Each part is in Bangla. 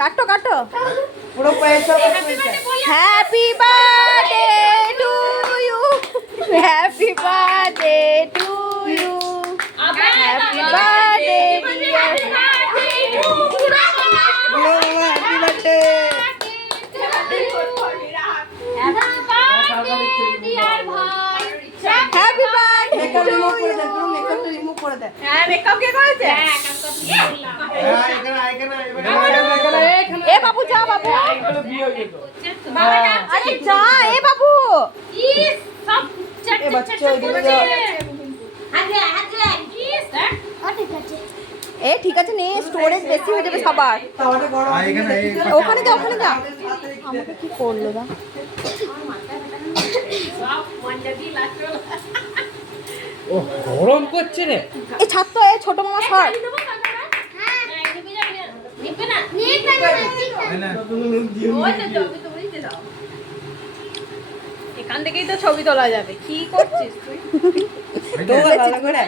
কাটো কাটো। পুরো পয়সা happy birthday to you, happy birthday to you, happy birthday dear. বলো happy birthday. Happy birthday makeup remove করে দে, পুরো মেকআপটা রিমুভ করে দে। হ্যাঁ মেকআপ কে করেছে? এ বাবু যা বাবু, আরে যা এ বাবু। এ বাচ্চা এদিকে যা। এ ঠিক আছে নে, স্টোরেজ বেশি হয়ে যাবে সবার। তাহলে বড় ওখানে যা ওখানে যা। আমাকে কি করলো দা? ও গরম করছে রে। এ ছাড় তো, এ ছোট মামা সর। এখান থেকেই তো ছবি তোলা যাবে। কি করছিস তুই? তো ভালো করে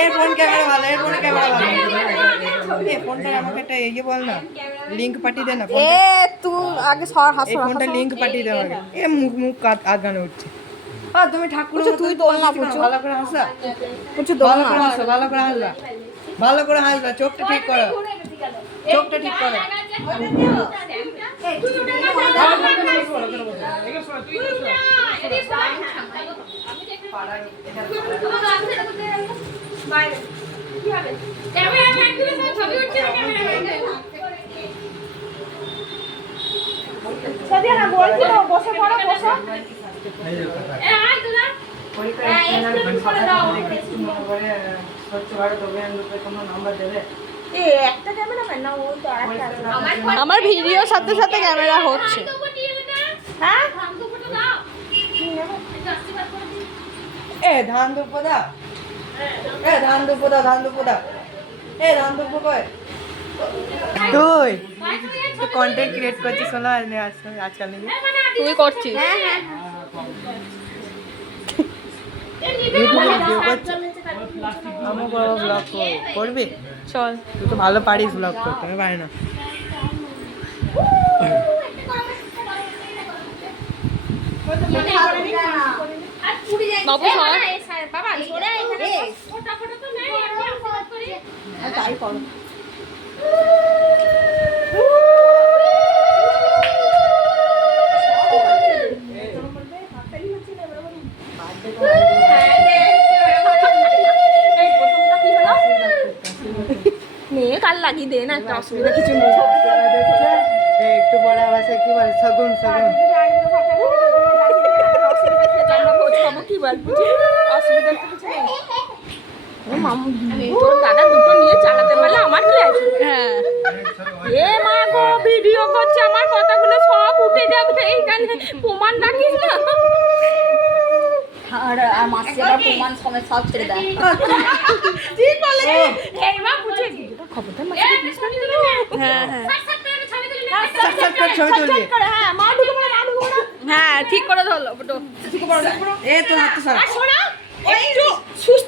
এর ফোন ক্যামেরা ভালো, এর ফোন ক্যামেরা ভালো। এই ফোনটা আমাকে একটা এই যে বল না, লিংক পাঠিয়ে দে না। এ তুই আগে সর, হাস এই সর, ফোনটা লিংক পাঠিয়ে দে আমাকে। এ মুখ মুখ আগানো উঠছে। তুমি ঠাকুর তুই দোল না পুচু, ভালো করে হাসা, পুচু দোল ভালো না। করে হাসা, ভালো করে হাসা, ভালো করে হাসা। চোখটা ঠিক করো, চোখটা ঠিক করো। বসে পড়ো, বসো। স্বচ্ছ ভারত অভিযান রূপে কোনো নাম্বার দেবে? একটা ক্যামেরাম্যান না, ওই তো আরেকটা আছে। আমার ভিডিওর সাথে সাথে ক্যামেরা হচ্ছে। হ্যাঁ এ ধান দুপো দা, এ ধান দুপো দা, ধান দুপো দা, এ ধান দুপো কই? তুই কন্টেন্ট ক্রিয়েট করছিস না আজকাল নাকি? তুই করছিস? ইউটিউবে ভিডিও করছিস? আমি বড় ব্লগ করবি? চল। তুই তো ভালো পারিস ব্লগ করতে, আমি পারি না। বাবু সর। তাই করো। নে কাল লাগিয়ে দে না, একটা অসুবিধা কিছু নেই। একটু বড় ভাষায় কি বলে? সগুন সগুন। কি বলবো? অসুবিধা তো কিছু নেই। তোর দাদা দুটো নিয়ে চালাতে পারলে আমার কি আছে? হ্যাঁ। এ মা গো, ভিডিও করছে, আমার কথাগুলো সব উঠে যাবে এইখানে। প্রমাণ রাখিস না। আর মাসি আবার প্রমাণ সমেত সব ছেড়ে দেয়। ঠিক বলে। এই মা বুঝে খবরদার মাসি প্লিজ না দিলে। হ্যাঁ হ্যাঁ। সাবস্ক্রাইব করে ছবি তুলবি। হ্যাঁ মা ঢুকবো না, হ্যাঁ ঠিক করে ধরলো। এ তো হাত সরা। শোনা একটু সুস্থ